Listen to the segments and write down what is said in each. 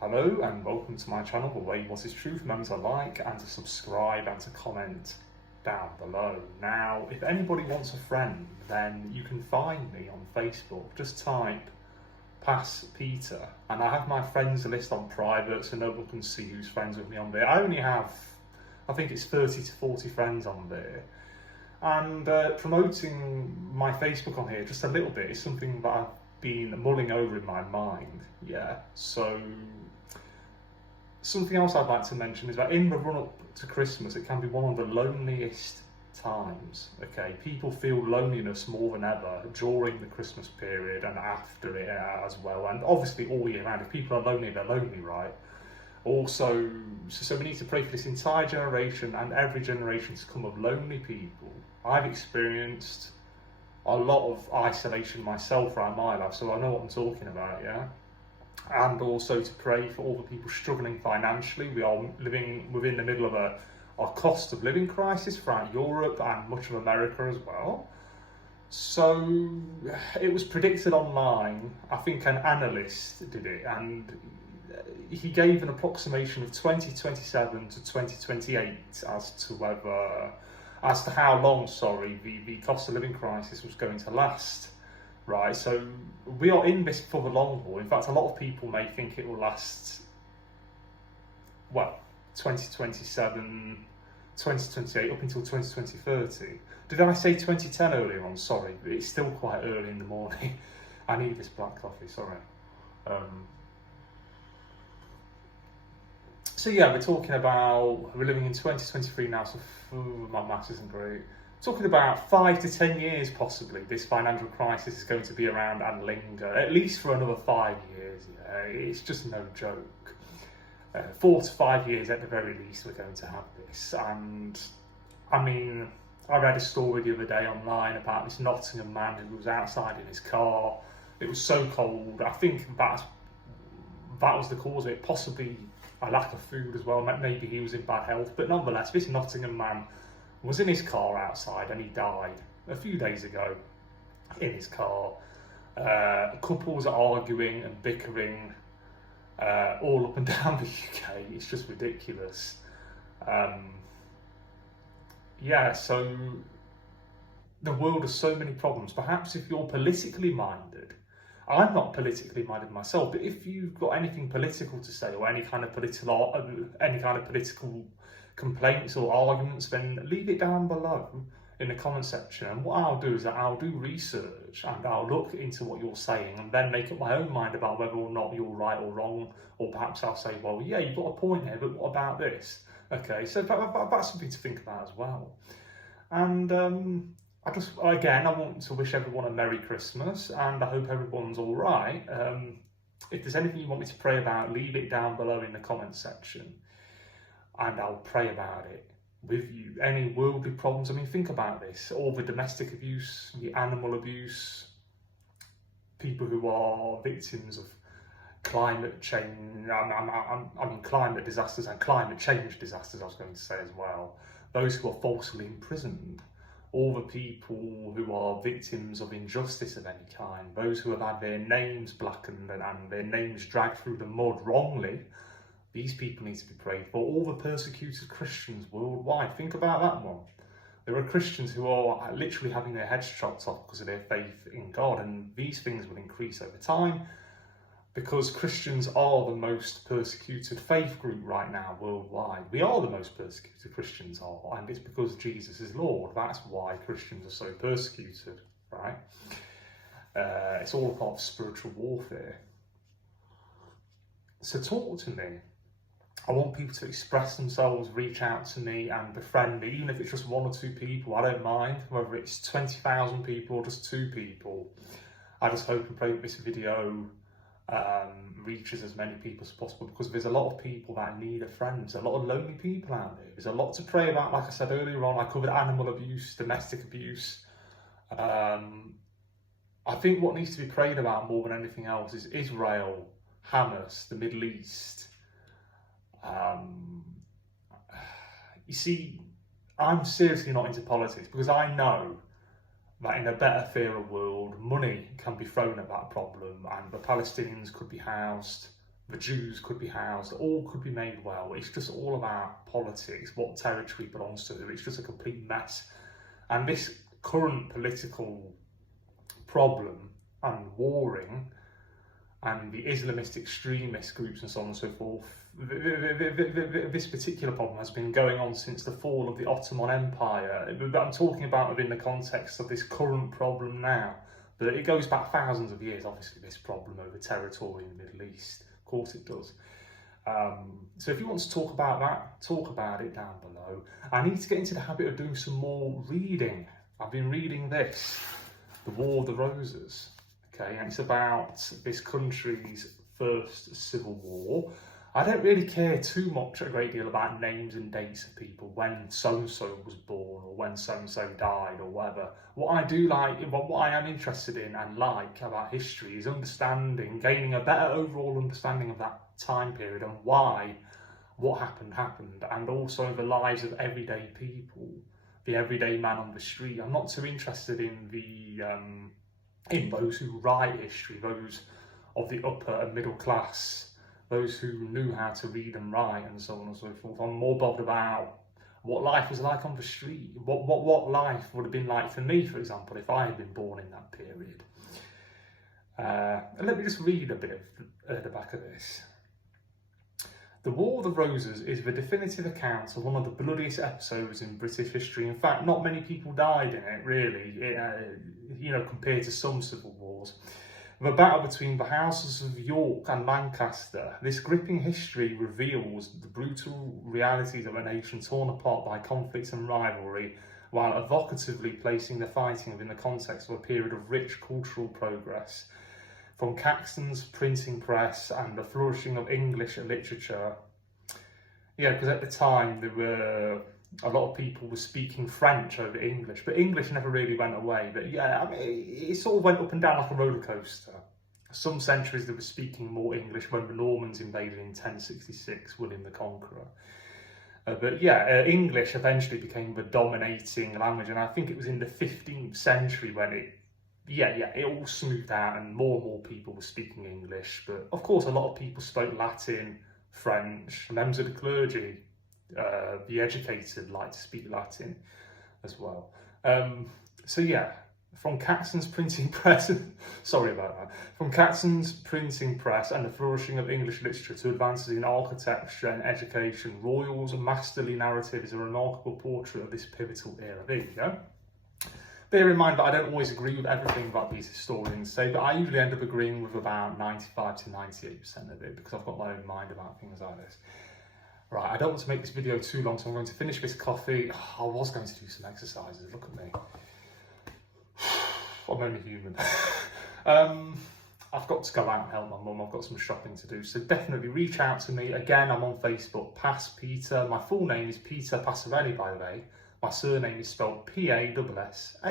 Hello and welcome to my channel, The Way What Is Truth. Remember to like and to subscribe and to comment down below. Now, if anybody wants a friend, then you can find me on Facebook. Just type Pass Peter, and I have my friends list on private so no one can see who's friends with me on there. I only have, I think it's 30 to 40 friends on there. And promoting my Facebook on here just a little bit is something that I've been mulling over in my mind. Yeah, so something else I'd like to mention is that in the run up to Christmas, it can be one of the loneliest times. Okay, people feel loneliness more than ever during the Christmas period and after it as well, and obviously all year round. If people are lonely, they're lonely, right? Also, so we need to pray for this entire generation and every generation to come of lonely people. I've experienced a lot of isolation myself around my life, so I know what I'm talking about, yeah? And also to pray for all the people struggling financially. We are living within the middle of a cost of living crisis throughout Europe and much of America as well. So it was predicted online, I think an analyst did it, and he gave an approximation of 2027 to 2028 as to how long, the cost of living crisis was going to last. Right, so we are in this for the long haul. In fact, a lot of people may think it will last, well, 2027, 2028, up until 2030. Did I say 2010 earlier on? Sorry, it's still quite early in the morning. I need this black coffee, sorry. So yeah, we're living in 2023 now, so my maths isn't great. Talking about 5 to 10 years possibly, this financial crisis is going to be around and linger, at least for another 5 years. Yeah, it's just no joke. 4 to 5 years at the very least we're going to have this. And I mean, I read a story the other day online about this Nottingham man who was outside in his car. It was so cold. I think that was the cause of it, possibly a lack of food as well. Maybe he was in bad health, but nonetheless, this Nottingham man was in his car outside and he died a few days ago in his car. Couples are arguing and bickering all up and down the UK. It's just ridiculous. Yeah, so the world has so many problems. Perhaps if you're politically minded, I'm not politically minded myself, but if you've got anything political to say or any kind of political complaints or arguments, then leave it down below in the comment section. And what I'll do is that I'll do research and I'll look into what you're saying and then make up my own mind about whether or not you're right or wrong. Or perhaps I'll say, well, yeah, you've got a point here, but what about this? Okay, so that's something to think about as well. And I want to wish everyone a Merry Christmas, and I hope everyone's all right. If there's anything you want me to pray about, leave it down below in the comment section, and I'll pray about it with you. Any worldly problems, I mean, think about this, all the domestic abuse, the animal abuse, people who are victims of climate change, climate disasters and climate change disasters, I was going to say as well, those who are falsely imprisoned, all the people who are victims of injustice of any kind, those who have had their names blackened and their names dragged through the mud wrongly. These people need to be prayed for. All the persecuted Christians worldwide. Think about that one. There are Christians who are literally having their heads chopped off because of their faith in God, and these things will increase over time because Christians are the most persecuted faith group right now worldwide. We are the most persecuted, Christians are, and it's because Jesus is Lord. That's why Christians are so persecuted, right? It's all a part of spiritual warfare. So talk to me. I want people to express themselves, reach out to me and befriend me, even if it's just 1 or 2 people. I don't mind, whether it's 20,000 people or just 2 people. I just hope and pray that this video reaches as many people as possible, because there's a lot of people that need a friend. There's a lot of lonely people out there. There's a lot to pray about. Like I said earlier on, I covered animal abuse, domestic abuse. I think what needs to be prayed about more than anything else is Israel, Hamas, the Middle East. You see, I'm seriously not into politics because I know that in a better, fairer world, money can be thrown at that problem and the Palestinians could be housed, the Jews could be housed, all could be made well. It's just all about politics, what territory belongs to who. It's just a complete mess. And this current political problem and warring and the Islamist extremist groups and so on and so forth, this particular problem has been going on since the fall of the Ottoman Empire. I'm talking about within the context of this current problem now, but it goes back thousands of years, obviously, this problem over territory in the Middle East. Of course it does. So if you want to talk about that, talk about it down below. I need to get into the habit of doing some more reading. I've been reading this, The War of the Roses. Okay, and it's about this country's first civil war. I don't really care too much, a great deal, about names and dates of people, when so-and-so was born or when so-and-so died or whatever. What I do like, what I am interested in and like about history is understanding, gaining a better overall understanding of that time period and why what happened, and also the lives of everyday people, the everyday man on the street. I'm not too interested in in those who write history, those of the upper and middle class, those who knew how to read and write and so on and so forth. I'm more bothered about what life was like on the street, what life would have been like for me, for example, if I had been born in that period. And let me just read a bit at the back of this. The War of the Roses is the definitive account of one of the bloodiest episodes in British history. In fact, not many people died in it, really, compared to some civil wars. The battle between the houses of York and Lancaster, this gripping history reveals the brutal realities of a nation torn apart by conflict and rivalry, while evocatively placing the fighting within the context of a period of rich cultural progress. From Caxton's printing press and the flourishing of English literature. Yeah, because at the time there were a lot of people were speaking French over English, but English never really went away. But yeah, I mean, it sort of went up and down like a roller coaster. Some centuries they were speaking more English when the Normans invaded in 1066, William the Conqueror. But yeah, English eventually became the dominating language, and I think it was in the 15th century when it all smoothed out and more people were speaking English. But of course, a lot of people spoke Latin, French, members of the clergy, the educated like to speak Latin as well. So yeah, from Caxton's printing press, sorry about that, from Caxton's printing press and the flourishing of English literature to advances in architecture and education, Royal's masterly narrative is a remarkable portrait of this pivotal era. There you go. Bear in mind that I don't always agree with everything that these historians say, but I usually end up agreeing with about 95 to 98% of it because I've got my own mind about things like this. Right, I don't want to make this video too long, so I'm going to finish this coffee. I was going to do some exercises, look at me. I'm only human. I've got to go out and help my mum, I've got some shopping to do, so definitely reach out to me. Again, I'm on Facebook, Pass Peter. My full name is Peter Passarelli, by the way. My surname is spelled P-A-S-S-A-R-E-L-L-I.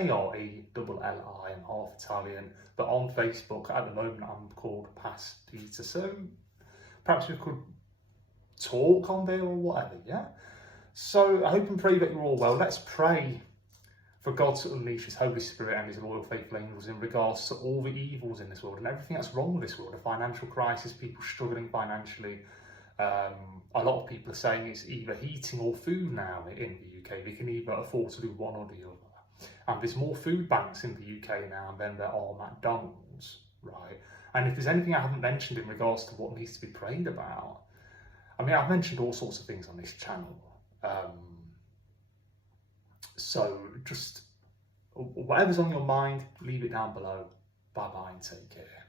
I'm half Italian, but on Facebook at the moment I'm called Pass Peter. So perhaps we could talk on there or whatever, yeah? So I hope and pray that you're all well. Let's pray for God to unleash His Holy Spirit and His loyal faithful angels in regards to all the evils in this world and everything that's wrong with this world, a financial crisis, people struggling financially. A lot of people are saying it's either heating or food now in the UK. They can either afford to do one or the other. And there's more food banks in the UK now than there are McDonald's, right? And if there's anything I haven't mentioned in regards to what needs to be prayed about, I mean, I've mentioned all sorts of things on this channel. So just whatever's on your mind, leave it down below. Bye-bye and take care.